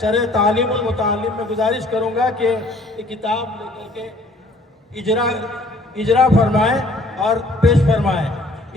شرح تعلیم المتعلم میں گزارش کروں گا کہ یہ کتاب لے کر کے اجرا فرمائیں اور پیش فرمائیں۔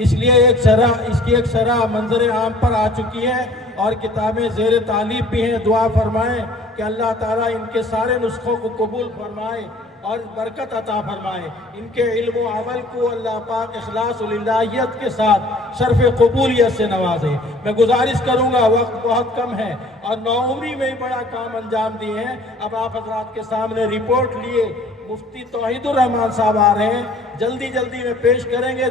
اس لیے اس کی ایک شرح منظر عام پر آ چکی ہے اور کتابیں زیر تعلیم بھی ہیں۔ دعا فرمائیں کہ اللہ تعالیٰ ان کے سارے نسخوں کو قبول فرمائے اور برکت عطا فرمائے، ان کے علم و عمل کو اللہ پاک اخلاص و للہیت کے ساتھ شرف قبولیت سے نوازے۔ میں گزارش کروں گا، وقت بہت کم ہے اور نوعمری میں ہی بڑا کام انجام دیے ہیں۔ اب آپ حضرات کے سامنے رپورٹ لیے مفتی توحید الرحمان صاحب آ رہے ہیں، جلدی میں پیش کریں گے،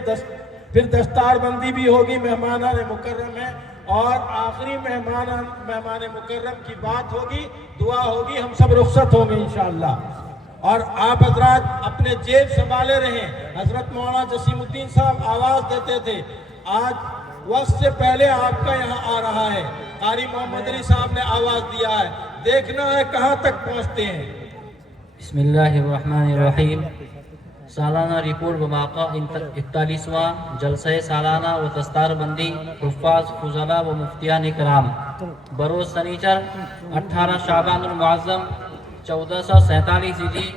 پھر دستار بندی بھی ہوگی، مہمانان مکرم ہیں، اور آخری مہمان مکرم کی بات ہوگی، دعا ہوگی، ہم سب رخصت ہوں گے انشاءاللہ۔ اور آپ حضرات اپنے جیب سنبھالے رہیں۔ حضرت مولانا جسیم الدین صاحب آواز دیتے تھے، آج وقت سے پہلے آپ کا یہاں آ رہا ہے۔ قاری محمد علی صاحب نے آواز دیا ہے، دیکھنا ہے کہاں تک پہنچتے ہیں۔ بسم اللہ الرحمن الرحیم۔ سالانہ رپورٹ بموقع 41واں جلسہ سالانہ و دستار بندی حفاظ فضلاء و مفتیان کرام بروز سنیچر 18 شعبان المعظم 1447 ہجری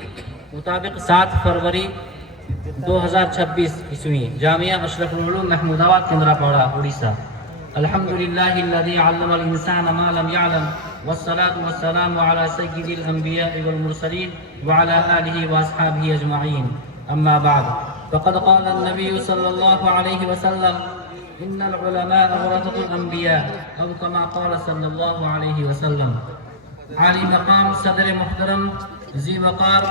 مطابق 7 فروری 2026 عیسوی، جامعہ اشرف العلوم محمود آباد کیندراپاڑا اڑیسہ۔ الحمدللہ الذی علم الانسان ما لم يعلم والصلاة والسلام على سید الانبیاء والمرسلین وعلى آلہ واصحابہ اجمعین، اما بعد فقد قال النبی صلی اللہ علیہ وسلم ان العلماء ورثۃ الانبیاء او کما قال صلی اللہ علیہ وسلم۔ عالی مقام صدر محترم ذی وقار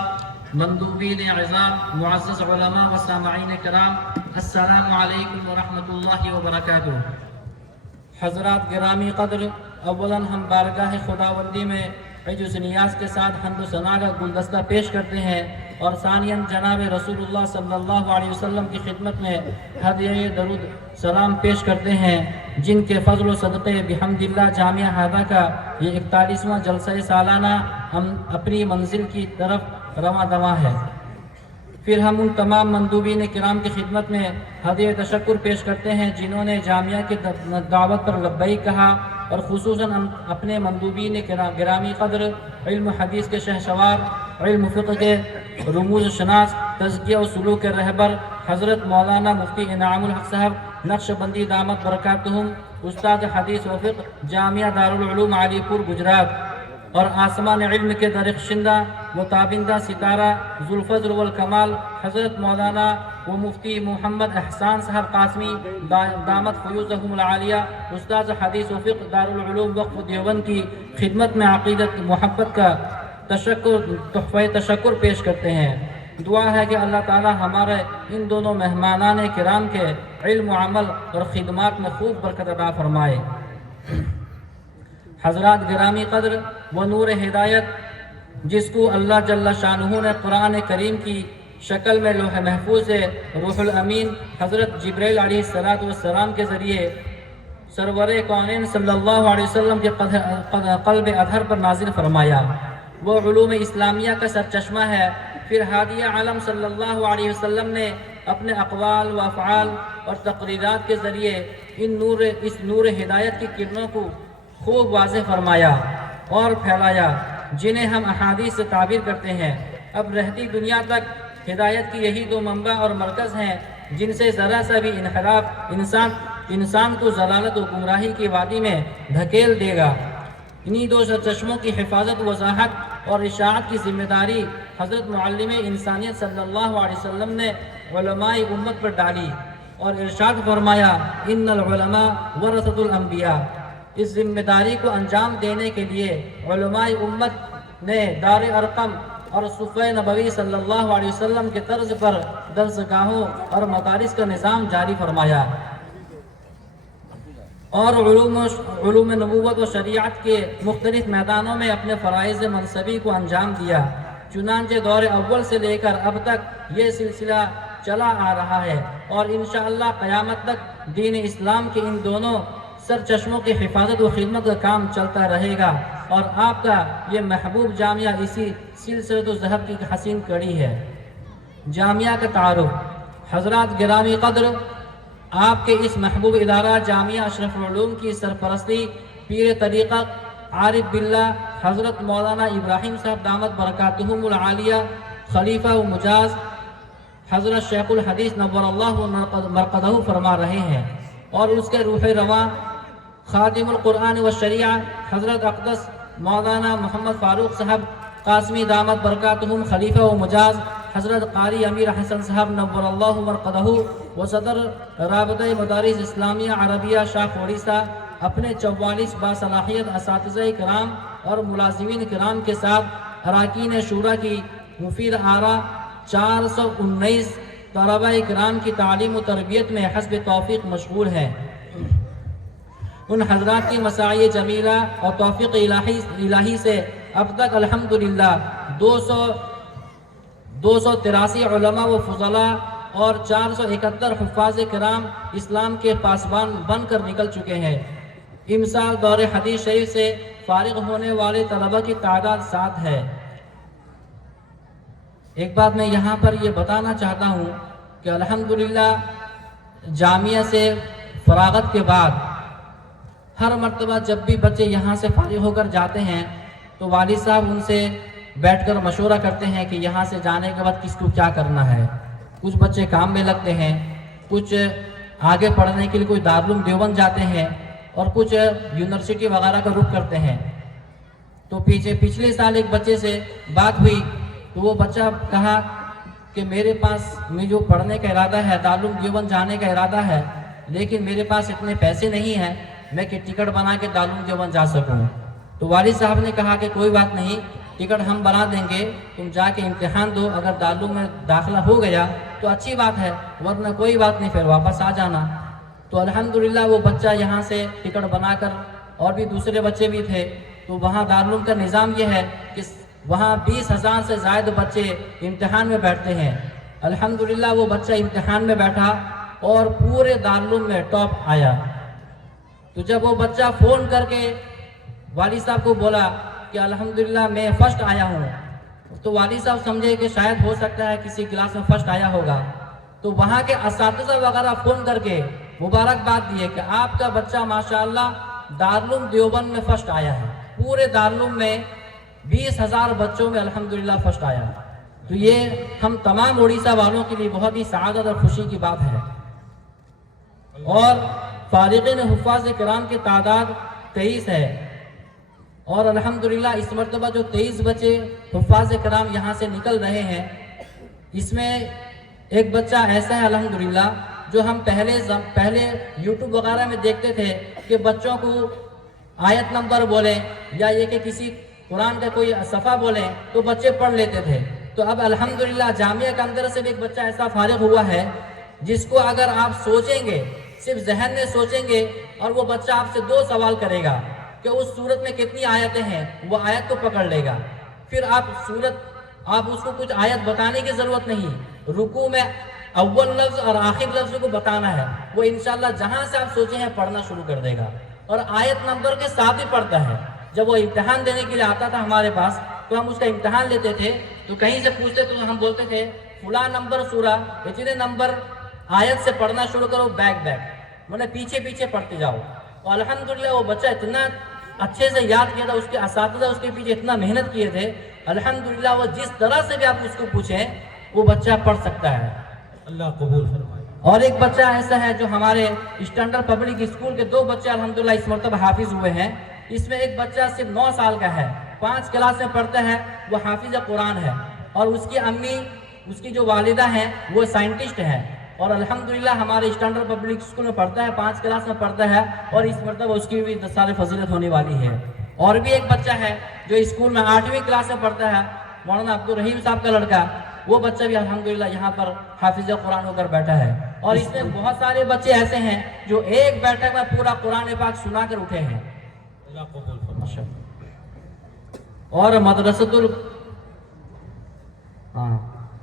مندوبین عظام معزز علماء و سامعین کرام، السلام علیکم ورحمۃ اللہ وبرکاتہ۔ حضرات گرامی قدر، اولاً ہم بارگاہ خداوندی میں عجز نیاز کے ساتھ حمد و ثنا کا گلدستہ پیش کرتے ہیں، اور ثانیاً جناب رسول اللہ صلی اللہ علیہ وسلم کی خدمت میں ہدیہ درود سلام پیش کرتے ہیں، جن کے فضل و صدقے بحمد اللہ جامعہ ہادہ کا یہ 41واں جلسہ سالانہ ہم اپنی منزل کی طرف رواں دواں ہے۔ پھر ہم ان تمام مندوبین کرام کی خدمت میں ہدیہ تشکر پیش کرتے ہیں جنہوں نے جامعہ کی دعوت پر لبیک کہا، اور خصوصاً اپنے مندوبین گرامی قدر، علم حدیث کے شہسوار، علم فقہ کے رموز شناس، تزکیہ و سلوک کے رہبر حضرت مولانا مفتی انعام الحق صاحب نقش بندی دامت برکاتہم، استاد حدیث و فقہ جامعہ دارالعلوم علی پور گجرات، اور آسمان علم کے درخشندہ و تابندہ ستارہ ذوالفضل والکمال حضرت مولانا و مفتی محمد احسان صاحب قاسمی دامت فیوزہم العالیہ، استاد حدیث و فقہ دارالعلوم وقف دیوبند کی خدمت میں عقیدت محبت کا تحفہ تشکر پیش کرتے ہیں۔ دعا ہے کہ اللہ تعالی ہمارے ان دونوں مہمانان کرام کے علم و عمل اور خدمات میں خوب برکت عطا فرمائے۔ حضرات گرامی قدر، وہ نور ہدایت جس کو اللہ جل شانہ نے قرآن کریم کی شکل میں لوح محفوظ سے روح الامین حضرت جبرائیل علیہ السلام کے ذریعے سرور کونین صلی اللہ علیہ وسلم کے قلب اطہر پر نازل فرمایا، وہ علوم اسلامیہ کا سرچشمہ ہے۔ پھر ہادی عالم صلی اللہ علیہ وسلم نے اپنے اقوال و افعال اور تقریرات کے ذریعے اس نور ہدایت کی کرنوں کو خوب واضح فرمایا اور پھیلایا، جنہیں ہم احادیث سے تعبیر کرتے ہیں۔ اب رہتی دنیا تک ہدایت کی یہی دو منبع اور مرکز ہیں جن سے ذرا سا بھی انحراف انسان کو ضلالت و گمراہی کی وادی میں دھکیل دے گا۔ انہی دو سرچشموں کی حفاظت، وضاحت اور اشاعت کی ذمہ داری حضرت معلم انسانیت صلی اللہ علیہ وسلم نے علماء امت پر ڈالی اور ارشاد فرمایا، ان العلماء ورثۃ الانبیاء۔ اس ذمہ داری کو انجام دینے کے لیے علماء امت نے دار ارقم اور صفہ نبوی صلی اللہ علیہ وسلم کے طرز پر درسگاہوں اور مدارس کا نظام جاری فرمایا، اور علوم نبوت و شریعت کے مختلف میدانوں میں اپنے فرائض منصبی کو انجام دیا۔ چنانچہ دور اول سے لے کر اب تک یہ سلسلہ چلا آ رہا ہے، اور انشاءاللہ قیامت تک دین اسلام کے ان دونوں سرچشموں کی حفاظت و خدمت کا کام چلتا رہے گا، اور آپ کا یہ محبوب جامعہ اسی سلسلۃ الذہب کی حسین کڑی ہے۔ جامعہ کا تعارف۔ حضرات گرامی قدر، آپ کے اس محبوب ادارہ جامعہ اشرف العلوم کی سرپرستی پیر طریقت عارف باللہ حضرت مولانا ابراہیم صاحب دامت برکاتہم العالیہ خلیفہ و مجاز حضرت شیخ الحدیث نور اللہ مرقدہ فرما رہے ہیں، اور اس کے روح رواں خادم القرآن و شریعہ حضرت اقدس مولانا محمد فاروق صاحب قاسمی دامت برکاتہم خلیفہ و مجاز حضرت قاری امیر حسن صاحب نور اللہ مرقدہ و صدر رابطہ مدارس اسلامیہ عربیہ شاخ اڑیسہ اپنے 44 باصلاحیت اساتذہ کرام اور ملازمین کرام کے ساتھ اراکین شورا کی مفید آراء 419 طلبہ کرام کی تعلیم و تربیت میں حسب توفیق مشغول ہے۔ ان حضرات کی مساعی جمیلہ اور توفیق الہی سے اب تک الحمدللہ 283 علماء و فضلاء اور 471 حفاظ کرام اسلام کے پاسبان بن کر نکل چکے ہیں۔ امسال دور حدیث شریف سے فارغ ہونے والے طلبہ کی تعداد 7 ہے۔ ایک بات میں یہاں پر یہ بتانا چاہتا ہوں کہ الحمدللہ جامعہ سے فراغت کے بعد ہر مرتبہ جب بھی بچے یہاں سے فارغ ہو کر جاتے ہیں تو والد صاحب ان سے بیٹھ کر مشورہ کرتے ہیں کہ یہاں سے جانے کے بعد کس کو کیا کرنا ہے۔ کچھ بچے کام میں لگتے ہیں، کچھ آگے پڑھنے کے لیے کوئی دارالعلوم دیوبند جاتے ہیں، اور کچھ یونیورسٹی وغیرہ کا رخ کرتے ہیں۔ تو پچھلے سال ایک بچے سے بات ہوئی تو وہ بچہ کہا کہ میرے پاس میں جو پڑھنے کا ارادہ ہے، دارالعلوم دیوبند جانے کا ارادہ ہے، لیکن میرے پاس اتنے پیسے نہیں ہیں میں کہ ٹکٹ بنا کے دارالعلوم دیوبند جا سکوں۔ تو والد صاحب نے کہا کہ کوئی بات نہیں، ٹکٹ ہم بنا دیں گے، تم جا کے امتحان دو، اگر دارالعلوم میں داخلہ ہو گیا تو اچھی بات ہے، ورنہ کوئی بات نہیں، پھر واپس آ جانا۔ تو الحمدللہ وہ بچہ یہاں سے ٹکٹ بنا کر، اور بھی دوسرے بچے بھی تھے، تو وہاں دارالعلوم کا نظام یہ ہے کہ وہاں 20,000 سے زائد بچے امتحان میں بیٹھتے ہیں۔ الحمدللہ وہ بچہ امتحان میں بیٹھا اور پورے دارالعلوم میں ٹاپ آیا۔ تو جب وہ بچہ فون کر کے والد صاحب کو بولا کہ الحمدللہ میں فرسٹ آیا ہوں، تو والد صاحب سمجھے کہ شاید ہو سکتا ہے کسی کلاس میں فرسٹ آیا ہوگا، تو وہاں کے اساتذہ وغیرہ فون کر کے مبارکباد دیے کہ آپ کا بچہ ماشاءاللہ دارالعلوم دیوبند میں فرسٹ آیا ہے۔ پورے دارالعلوم میں 20,000 بچوں میں الحمدللہ فرسٹ آیا۔ تو یہ ہم تمام اڑیسہ والوں کے لیے بہت ہی سعادت اور خوشی کی بات ہے۔ اور فارغین حفاظ کرام کی تعداد 23 ہے، اور الحمدللہ اس مرتبہ جو 23 بچے حفاظ کرام یہاں سے نکل رہے ہیں، اس میں ایک بچہ ایسا ہے الحمدللہ جو ہم پہلے یوٹیوب وغیرہ میں دیکھتے تھے کہ بچوں کو آیت نمبر بولیں یا یہ کہ کسی قرآن کا کوئی صفحہ بولیں تو بچے پڑھ لیتے تھے۔ تو اب الحمدللہ جامعہ کے اندر سے بھی ایک بچہ ایسا فارغ ہوا ہے جس کو اگر آپ سوچیں گے، صرف ذہن میں سوچیں گے، اور وہ بچہ آپ سے 2 سوال کرے گا کہ اس سورت میں کتنی آیتیں ہیں، وہ آیت کو پکڑ لے گا۔ پھر آپ اس کو کچھ آیت بتانے کی ضرورت نہیں، رکوع میں اول لفظ اور آخر لفظ کو بتانا ہے، وہ انشاءاللہ جہاں سے آپ سوچے ہیں پڑھنا شروع کر دے گا، اور آیت نمبر کے ساتھ ہی پڑھتا ہے۔ جب وہ امتحان دینے کے لیے آتا تھا ہمارے پاس تو ہم اس کا امتحان لیتے تھے، تو کہیں سے پوچھتے تو ہم بولتے تھے فلاں نمبر سورہ اتنے نمبر آیت سے پڑھنا شروع کرو، بیک مطلب پیچھے پڑھتے جاؤ۔ اور الحمدللہ وہ بچہ اتنا اچھے سے یاد کیا تھا، اس کے اساتذہ اس کے پیچھے اتنا محنت کیے تھے، الحمدللہ وہ جس طرح سے بھی آپ اس کو پوچھیں وہ بچہ پڑھ سکتا ہے۔ اللہ قبول فرمائے۔ اور ایک بچہ ایسا ہے جو ہمارے اسٹینڈرڈ پبلک اسکول کے 2 بچے الحمدللہ اس مرتبہ حافظ ہوئے ہیں۔ اس میں ایک بچہ صرف 9 سال کا ہے، 5 کلاس میں پڑھتا ہے، وہ حافظ قرآن ہے، اور اس کی امی، اس کی جو والدہ ہیں وہ سائنٹسٹ ہیں، اور الحمدللہ ہمارے اسٹینڈرڈ پبلک اسکول میں پڑھتا ہے، 5 کلاس میں پڑھتا ہے، اور اس مرتبہ اس کی بھی 10 سال فضیلت ہونے والی ہے۔ اور بھی ایک بچہ ہے جو اسکول میں 8ویں کلاس میں پڑھتا ہے، مولانا عبدالرحیم صاحب کا لڑکا، وہ بچہ بھی الحمدللہ یہاں پر حافظ قرآن ہو کر بیٹھا ہے۔ اور اس میں بہت سارے بچے ایسے ہیں جو ایک بیٹھک میں پورا قرآن پاک سنا کر اٹھے ہیں۔ اللہ قبول فرمائے۔ اور مدرسۃ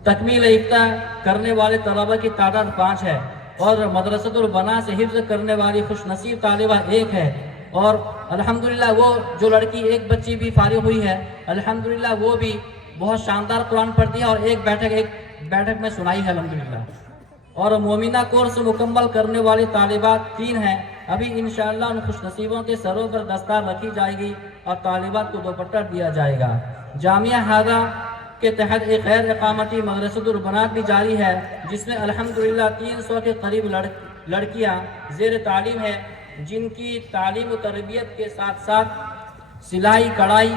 تکمیل یافتہ کرنے والے طلبہ کی تعداد 5 ہے، اور مدرسۃ البنا سے حفظ کرنے والی خوش نصیب طالبہ 1 ہے۔ اور الحمدللہ وہ جو لڑکی ایک بچی بھی فارغ ہوئی ہے، الحمدللہ وہ بھی بہت شاندار قرآن پڑھتی ہے، اور ایک بیٹھک میں سنائی ہے الحمدللہ۔ اور مومنہ کورس مکمل کرنے والی طالبات 3 ہیں۔ ابھی انشاءاللہ ان خوش نصیبوں کے سروں پر دستار رکھی جائے گی، اور طالبات کو دوپٹہ دیا جائے گا۔ جامعہ ہادہ کے تحت ایک غیر اقامتی مدرسۃ البنات بھی جاری ہے، جس میں الحمدللہ 300 کے قریب لڑکیاں زیر تعلیم ہے، جن کی تعلیم و تربیت کے ساتھ ساتھ سلائی کڑھائی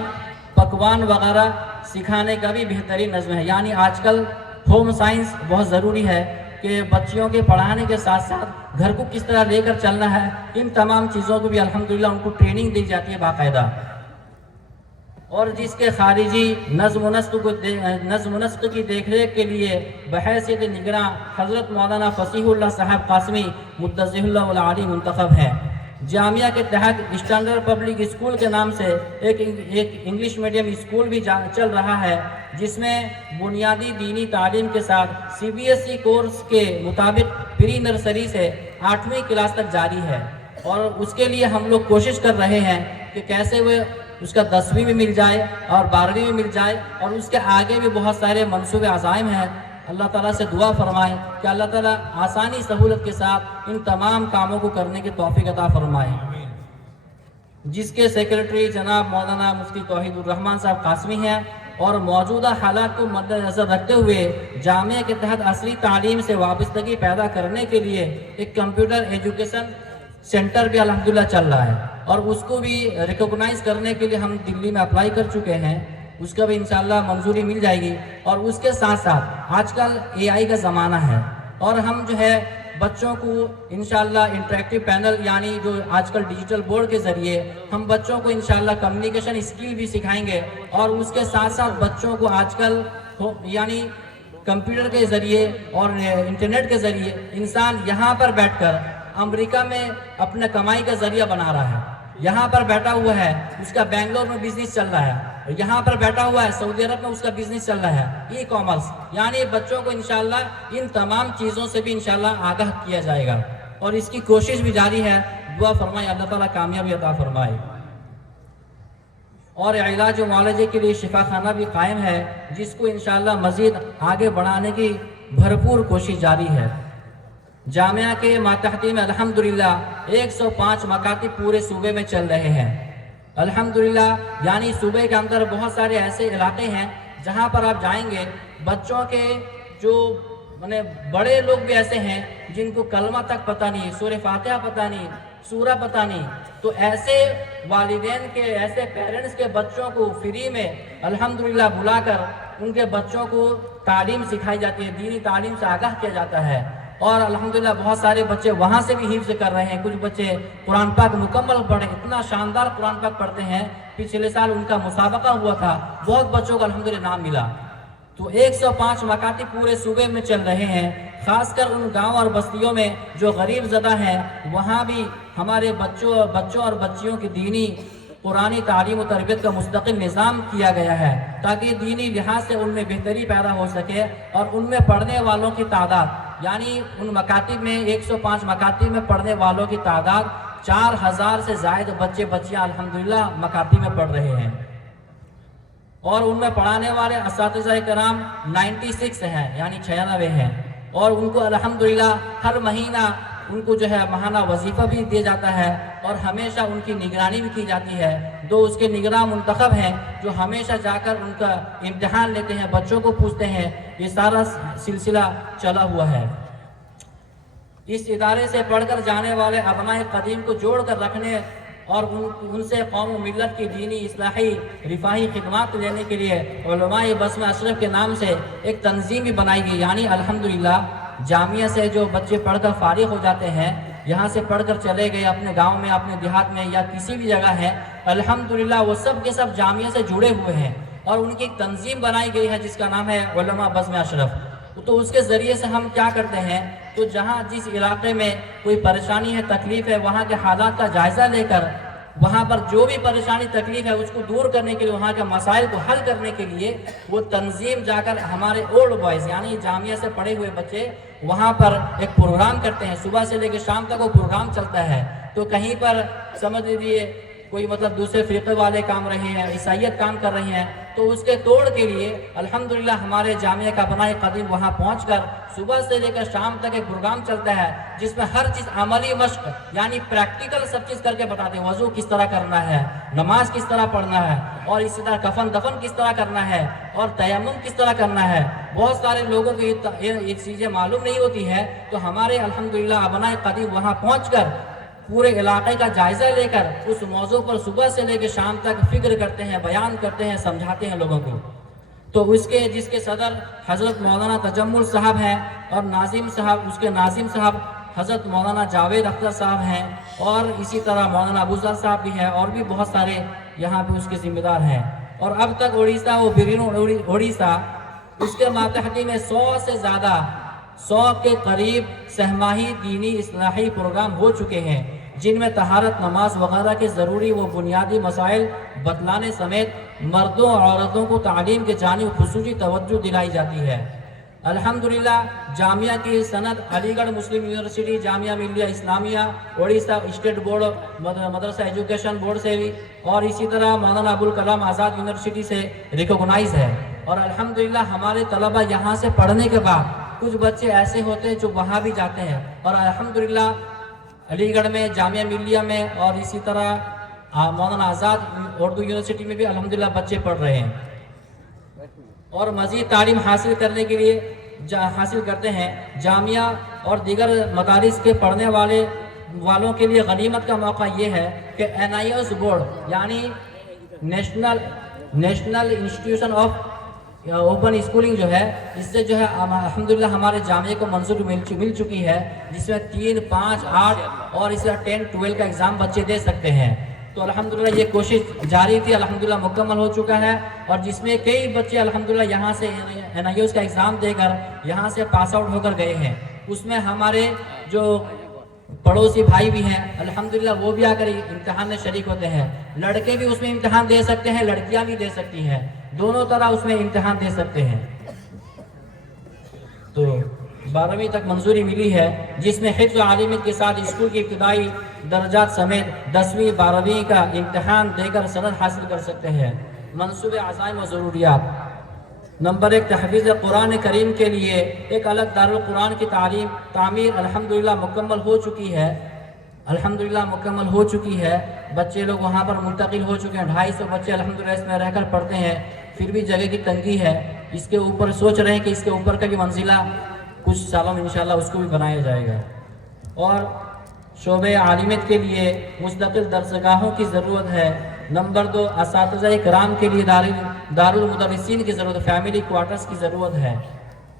پکوان وغیرہ سکھانے کا بھی بہترین نظم ہے۔ یعنی آج کل ہوم سائنس بہت ضروری ہے کہ بچیوں کے پڑھانے کے ساتھ ساتھ گھر کو کس طرح لے کر چلنا ہے، ان تمام چیزوں کو بھی الحمدللہ ان کو ٹریننگ دی جاتی ہے باقاعدہ۔ اور جس کے خارجی نظم و نسق کی دیکھ ریکھ کے لیے بحیثیت نگراں حضرت مولانا فصیح اللہ صاحب قاسمی مدظہ اللہ العالی منتخب ہیں۔ جامعہ کے تحت اسٹینڈرڈ پبلک اسکول کے نام سے ایک انگلش میڈیم اسکول بھی چل رہا ہے، جس میں بنیادی دینی تعلیم کے ساتھ CBSE کورس کے مطابق پری نرسری سے 8ویں کلاس تک جاری ہے، اور اس کے لیے ہم لوگ کوشش کر رہے ہیں کہ کیسے وہ اس کا 10ویں میں مل جائے اور 12ویں میں مل جائے، اور اس کے آگے بھی بہت سارے منصوبے عزائم ہیں۔ اللہ تعالیٰ سے دعا فرمائے کہ اللہ تعالیٰ آسانی سہولت کے ساتھ ان تمام کاموں کو کرنے کی توفیق عطا فرمائے۔ جس کے سیکرٹری جناب مولانا مفتی توحید الرحمن صاحب قاسمی ہیں، اور موجودہ حالات کو مد نظر رکھتے ہوئے جامعہ کے تحت عصری تعلیم سے وابستگی پیدا کرنے کے لیے ایک کمپیوٹر ایجوکیشن سینٹر بھی الحمدللہ چل رہا ہے، اور اس کو بھی ریکگنائز کرنے کے لیے ہم دلی میں اپلائی کر چکے ہیں، اس کا بھی انشاءاللہ منظوری مل جائے گی۔ اور اس کے ساتھ ساتھ آج کل AI کا زمانہ ہے، اور ہم جو ہے بچوں کو انشاءاللہ انٹریکٹیو پینل یعنی جو آج کل ڈیجیٹل بورڈ کے ذریعے ہم بچوں کو انشاءاللہ کمیونیکیشن اسکل بھی سکھائیں گے، اور اس کے ساتھ ساتھ بچوں کو آج کل یعنی کمپیوٹر کے ذریعے اور انٹرنیٹ کے ذریعے انسان یہاں پر بیٹھ کر امریکہ میں اپنا کمائی کا ذریعہ بنا رہا ہے، یہاں پر بیٹھا ہوا ہے اس کا بنگلور میں بزنس چل رہا ہے، یہاں پر بیٹھا ہوا ہے سعودی عرب میں اس کا بزنس چل رہا ہے، ای کامرس۔ یعنی بچوں کو انشاءاللہ ان تمام چیزوں سے بھی انشاءاللہ آگاہ کیا جائے گا، اور اس کی کوشش بھی جاری ہے۔ دعا فرمائے اللہ تعالیٰ کامیابی عطا فرمائے۔ اور علاج و معالجے کے لیے شفا خانہ بھی قائم ہے، جس کو انشاءاللہ مزید آگے بڑھانے کی بھرپور کوشش جاری ہے۔ جامعہ کے ماتحتی میں الحمدللہ 105 مکاتب پورے صوبے میں چل رہے ہیں الحمدللہ۔ یعنی صوبے کے اندر بہت سارے ایسے علاقے ہیں جہاں پر آپ جائیں گے، بچوں کے جو بڑے لوگ بھی ایسے ہیں جن کو کلمہ تک پتہ نہیں، سورہ فاتحہ پتہ نہیں، سورہ پتہ نہیں، تو ایسے والدین کے ایسے پیرنٹس کے بچوں کو فری میں الحمدللہ بلا کر ان کے بچوں کو تعلیم سکھائی جاتی ہے، دینی تعلیم سے آگاہ کیا جاتا ہے، اور الحمدللہ بہت سارے بچے وہاں سے بھی حفظ کر رہے ہیں۔ کچھ بچے قرآن پاک مکمل پڑھے، اتنا شاندار قرآن پاک پڑھتے ہیں، پچھلے سال ان کا مسابقہ ہوا تھا، بہت بچوں کو الحمدللہ نام ملا۔ تو 105 مکاتب پورے صوبے میں چل رہے ہیں، خاص کر ان گاؤں اور بستیوں میں جو غریب زدہ ہیں، وہاں بھی ہمارے بچوں اور بچیوں کی دینی قرآنی تعلیم و تربیت کا مستقل نظام کیا گیا ہے، تاکہ دینی لحاظ سے ان میں بہتری پیدا ہو سکے، اور ان میں پڑھنے والوں کی تعداد یعنی ان مکاتب میں 105 مکاتب میں پڑھنے والوں کی تعداد 4000 سے زائد بچے بچیاں الحمدللہ مکاتب میں پڑھ رہے ہیں، اور ان میں پڑھانے والے اساتذہ کرام 96 ہیں یعنی 96 ہیں، اور ان کو الحمدللہ ہر مہینہ ان کو جو ہے ماہانہ وظیفہ بھی دیا جاتا ہے، اور ہمیشہ ان کی نگرانی بھی کی جاتی ہے۔ دو اس کے نگراں منتخب ہیں جو ہمیشہ جا کر ان کا امتحان لیتے ہیں، بچوں کو پوچھتے ہیں، یہ سارا سلسلہ چلا ہوا ہے۔ اس ادارے سے پڑھ کر جانے والے ابناء قدیم کو جوڑ کر رکھنے اور ان سے قوم و ملت کی دینی اصلاحی رفاہی خدمات لینے کے لیے علماء بزم اشرف کے نام سے ایک تنظیم بھی بنائی گئی۔ یعنی الحمدللہ جامعہ سے جو بچے پڑھ کر فارغ ہو جاتے ہیں، یہاں سے پڑھ کر چلے گئے اپنے گاؤں میں، اپنے دیہات میں یا کسی بھی جگہ ہے، الحمدللہ وہ سب کے سب جامعہ سے جڑے ہوئے ہیں، اور ان کی ایک تنظیم بنائی گئی ہے جس کا نام ہے علماء بزم اشرف۔ تو اس کے ذریعے سے ہم کیا کرتے ہیں، تو جہاں جس علاقے میں کوئی پریشانی ہے، تکلیف ہے، وہاں کے حالات کا جائزہ لے کر وہاں پر جو بھی پریشانی تکلیف ہے اس کو دور کرنے کے لیے، وہاں کے مسائل کو حل کرنے کے لیے وہ تنظیم جا کر ہمارے اولڈ بوائز یعنی جامعہ سے پڑھے ہوئے بچے وہاں پر ایک پروگرام کرتے ہیں، صبح سے لے کے شام تک وہ پروگرام چلتا ہے۔ تو کہیں پر سمجھ لیجیے کوئی مطلب دوسرے فرقے والے کام رہے ہیں، عیسائیت کام کر رہے ہیں، تو اس کے توڑ کے لیے الحمدللہ ہمارے جامعہ کا بنائے قدیم وہاں پہنچ کر صبح سے لے کر شام تک ایک پروگرام چلتا ہے جس میں ہر چیز عملی مشق یعنی پریکٹیکل سب چیز کر کے بتاتے ہیں۔ وضو کس طرح کرنا ہے، نماز کس طرح پڑھنا ہے، اور اسی طرح کفن دفن کس طرح کرنا ہے، اور تیمم کس طرح کرنا ہے۔ بہت سارے لوگوں کو یہ چیزیں معلوم نہیں ہوتی ہے، تو ہمارے الحمدللہ ابنائے قدیم وہاں پہنچ کر پورے علاقے کا جائزہ لے کر اس موضوع پر صبح سے لے کے شام تک فکر کرتے ہیں، بیان کرتے ہیں، سمجھاتے ہیں لوگوں کو۔ تو جس کے صدر حضرت مولانا تجمل صاحب ہیں، اور ناظم صاحب، اس کے ناظم صاحب حضرت مولانا جاوید اختر صاحب ہیں، اور اسی طرح مولانا ابوذر صاحب بھی ہیں، اور بھی بہت سارے یہاں پہ اس کے ذمہ دار ہیں۔ اور اب تک اڑیسہ و بیرون اڑیسہ اس کے ماتحتی میں 100 کے قریب سہماہی دینی اصلاحی پروگرام ہو چکے ہیں، جن میں طہارت، نماز وغیرہ کے ضروری و بنیادی مسائل بتلانے سمیت مردوں اور عورتوں کو تعلیم کے جانب خصوصی توجہ دلائی جاتی ہے۔ الحمدللہ جامعہ کی سند علی گڑھ مسلم university, Jamia Millia Islamia, Orissa state board مدرسہ ایجوکیشن بورڈ سے بھی، اور اسی طرح مولانا ابوالکلام آزاد یونیورسٹی سے ریکوگنائز ہے۔ اور الحمدللہ ہمارے طلبہ یہاں سے پڑھنے کے بعد کچھ بچے ایسے ہوتے ہیں جو وہاں بھی جاتے ہیں، اور الحمدللہ علی گڑھ میں، جامعہ ملیہ میں، اور اسی طرح مولانا آزاد اردو یونیورسٹی میں بھی الحمدللہ بچے پڑھ رہے ہیں، اور مزید تعلیم حاصل کرنے کے لیے حاصل کرتے ہیں۔ جامعہ اور دیگر مدارس کے پڑھنے والوں کے لیے غنیمت کا موقع یہ ہے کہ NIOS بورڈ یعنی national institution of open schooling جو ہے، اس سے جو ہے الحمدللہ ہمارے جامعے کو منظوری مل چکی ہے، جس میں 3، 5، 8 اور اس طرح 10، 12 کا ایگزام بچے دے سکتے ہیں۔ تو الحمدللہ یہ کوشش جاری تھی، الحمدللہ مکمل ہو چکا ہے، اور جس میں کئی بچے الحمدللہ یہاں سے NIOS کا ایگزام دے کر یہاں سے پاس آؤٹ ہو کر گئے ہیں۔ اس میں ہمارے جو پڑوسی بھائی بھی ہیں الحمدللہ وہ بھی آ کر امتحان میں شریک ہوتے ہیں۔ لڑکے بھی اس میں امتحان دے سکتے ہیں، لڑکیاں بھی دے سکتی ہیں، دونوں طرح اس میں امتحان دے سکتے ہیں۔ تو 12ویں تک منظوری ملی ہے، جس میں حفظ و عالمیت کے ساتھ اسکول کی ابتدائی درجات سمیت 10ویں 12ویں کا امتحان دے کر سند حاصل کر سکتے ہیں۔ منصوبے، عزائم و ضروریات: نمبر 1، تحفیظ قرآن کریم کے لیے ایک الگ دارالقرآن کی تعمیر الحمدللہ مکمل ہو چکی ہے۔ بچے لوگ وہاں پر منتقل ہو چکے ہیں، 250 بچے الحمدللہ اس میں رہ کر پڑھتے ہیں، پھر بھی جگہ کی تنگی ہے۔ اس کے اوپر سوچ رہے ہیں کہ اس کے اوپر کا بھی منزلہ کچھ سالوں میں انشاءاللہ اس کو بھی بنایا جائے گا۔ اور شعبہ عالمیت کے لیے مستقل درسگاہوں کی ضرورت ہے۔ نمبر 2، اساتذہ کرام کے لیے دارالمدرسین کی ضرورت، فیملی کوارٹرز کی ضرورت ہے۔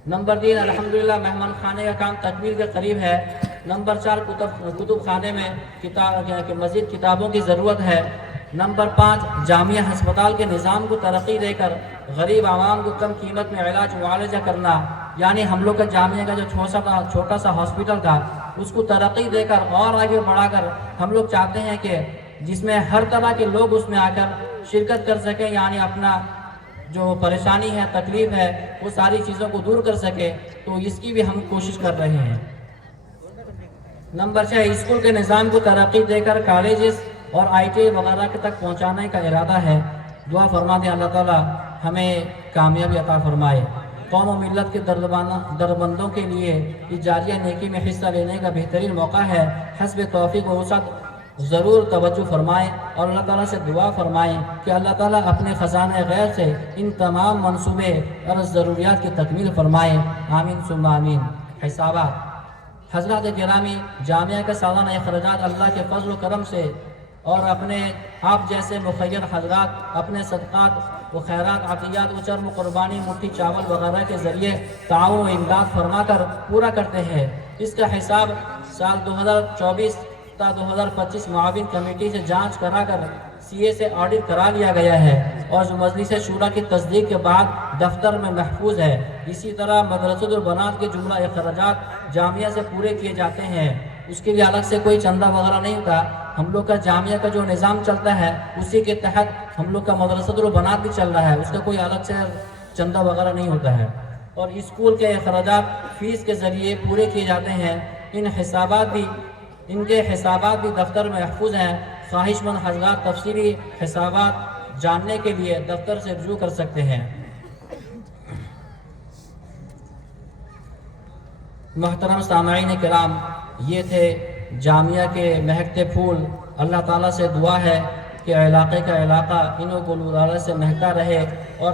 نمبر 3، الحمدللہ مہمان خانے کا کام تکمیل کے قریب ہے۔ نمبر 4، کتب خانے میں مزید کتابوں کی ضرورت ہے۔ نمبر 5، جامعہ ہسپتال کے نظام کو ترقی دے کر غریب عوام کو کم قیمت میں علاج معالجہ کرنا، یعنی ہم لوگ کا جامعہ کا جو چھوٹا سا ہاسپٹل تھا اس کو ترقی دے کر اور آگے بڑھا کر ہم لوگ چاہتے ہیں کہ جس میں ہر طرح کے لوگ اس میں آ کر شرکت کر سکیں، یعنی اپنا جو پریشانی ہے، تکلیف ہے، وہ ساری چیزوں کو دور کر سکے، تو اس کی بھی ہم کوشش کر رہے ہیں۔ نمبر 6، اسکول کے نظام کو ترقی دے کر کالجز اور ITI وغیرہ تک پہنچانے کا ارادہ ہے۔ دعا فرما دیں اللہ تعالیٰ ہمیں کامیابی عطا فرمائے۔ قوم و ملت کے دربندوں کے لیے یہ جاریہ نیکی میں حصہ لینے کا بہترین موقع ہے۔ حسب توفیق و وسعت ضرور توجہ فرمائیں اور اللہ تعالیٰ سے دعا فرمائیں کہ اللہ تعالیٰ اپنے خزانہ غیب سے ان تمام منصوبے اور ضروریات کی تکمیل فرمائیں۔ آمین ثم آمین۔ حسابات: حضرات گرامی، جامعہ کا سالانہ اخراجات اللہ کے فضل و کرم سے اور اپنے آپ جیسے مخیر حضرات اپنے صدقات و خیرات، عطیات و چرم و قربانی، مٹھی چاول وغیرہ کے ذریعے تعاون و امداد فرما کر پورا کرتے ہیں۔ اس کا حساب سال 2024 تا 2025 معاون کمیٹی سے جانچ کرا کر CA سے آڈٹ کرا لیا گیا ہے، اور جو مجلس شورا کی تصدیق کے بعد دفتر میں محفوظ ہے۔ اسی طرح مدرسۃ البنات کے جملہ اخراجات جامعہ سے پورے کیے جاتے ہیں، اس کے لیے الگ سے کوئی چندہ وغیرہ نہیں ہوتا۔ ہم لوگ کا جامعہ کا جو نظام چلتا ہے اسی کے تحت ہم لوگ کا مدرسۃ البنات بھی چل رہا ہے، اس کا کوئی الگ سے چندہ وغیرہ نہیں ہوتا ہے، اور اسکول کے اخراجات فیس کے ذریعے پورے کیے جاتے ہیں۔ ان کے حسابات بھی دفتر میں محفوظ ہیں۔ خواہش مند حضرات تفصیلی حسابات جاننے کے لیے دفتر سے رجوع کر سکتے ہیں۔ محترم سامعین کرام، یہ تھے جامعہ کے مہکتے پھول۔ اللہ تعالیٰ سے دعا ہے کہ علاقے کا علاقہ انہوں گلزارہ سے مہکتا رہے اور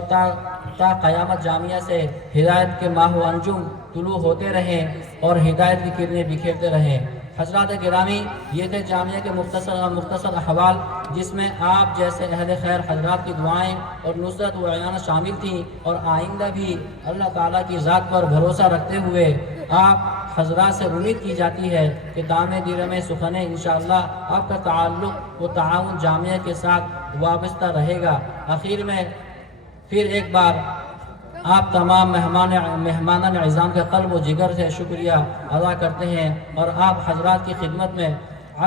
تا قیامت جامعہ سے ہدایت کے ماہ و انجم طلوع ہوتے رہیں اور ہدایت کی کرنیں بکھیرتے رہیں۔ حضرات گرامی، یہ تھے جامعہ کے مختصر احوال، جس میں آپ جیسے اہل خیر حضرات کی دعائیں اور نصرت و اعانت شامل تھیں، اور آئندہ بھی اللہ تعالیٰ کی ذات پر بھروسہ رکھتے ہوئے آپ حضرات سے امید کی جاتی ہے کہ دام دیرم سخنیں انشاءاللہ آپ کا تعلق و تعاون جامعہ کے ساتھ وابستہ رہے گا۔ آخر میں پھر ایک بار آپ تمام مہمانان عظام کے قلب و جگر سے شکریہ ادا کرتے ہیں، اور آپ حضرات کی خدمت میں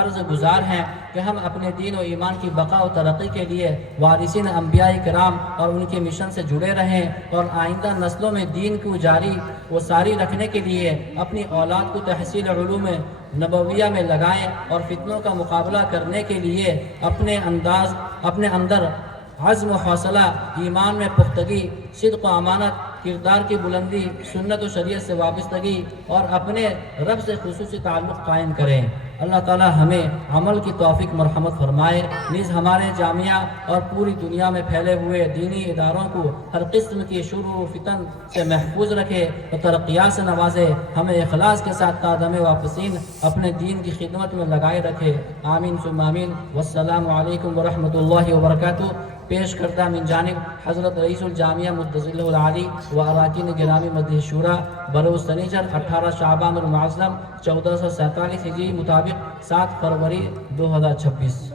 عرض گزار ہیں کہ ہم اپنے دین و ایمان کی بقا و ترقی کے لیے وارثین انبیاء کرام اور ان کے مشن سے جڑے رہیں، اور آئندہ نسلوں میں دین کو جاری و ساری رکھنے کے لیے اپنی اولاد کو تحصیل علوم نبویہ میں لگائیں، اور فتنوں کا مقابلہ کرنے کے لیے اپنے اندر عزم و حوصلہ، ایمان میں پختگی، صدق و امانت، کردار کی بلندی، سنت و شریعت سے وابستگی اور اپنے رب سے خصوصی تعلق قائم کریں۔ اللہ تعالی ہمیں عمل کی توفیق مرحمت فرمائے، نیز ہمارے جامعہ اور پوری دنیا میں پھیلے ہوئے دینی اداروں کو ہر قسم کی شرور و فتن سے محفوظ رکھے اور ترقیات سے نوازے، ہمیں اخلاص کے ساتھ تا دم واپسین اپنے دین کی خدمت میں لگائے رکھے۔ آمین ثم آمین۔ والسلام علیکم ورحمۃ اللہ وبرکاتہ۔ پیش کردہ من جانب حضرت رئیس الجامعہ مدظلہ العالی و اراکین گرامی مجلس شورا بروز سنیچر 18 شعبان المعظم 1447 ہجری مطابق 7 فروری 2026۔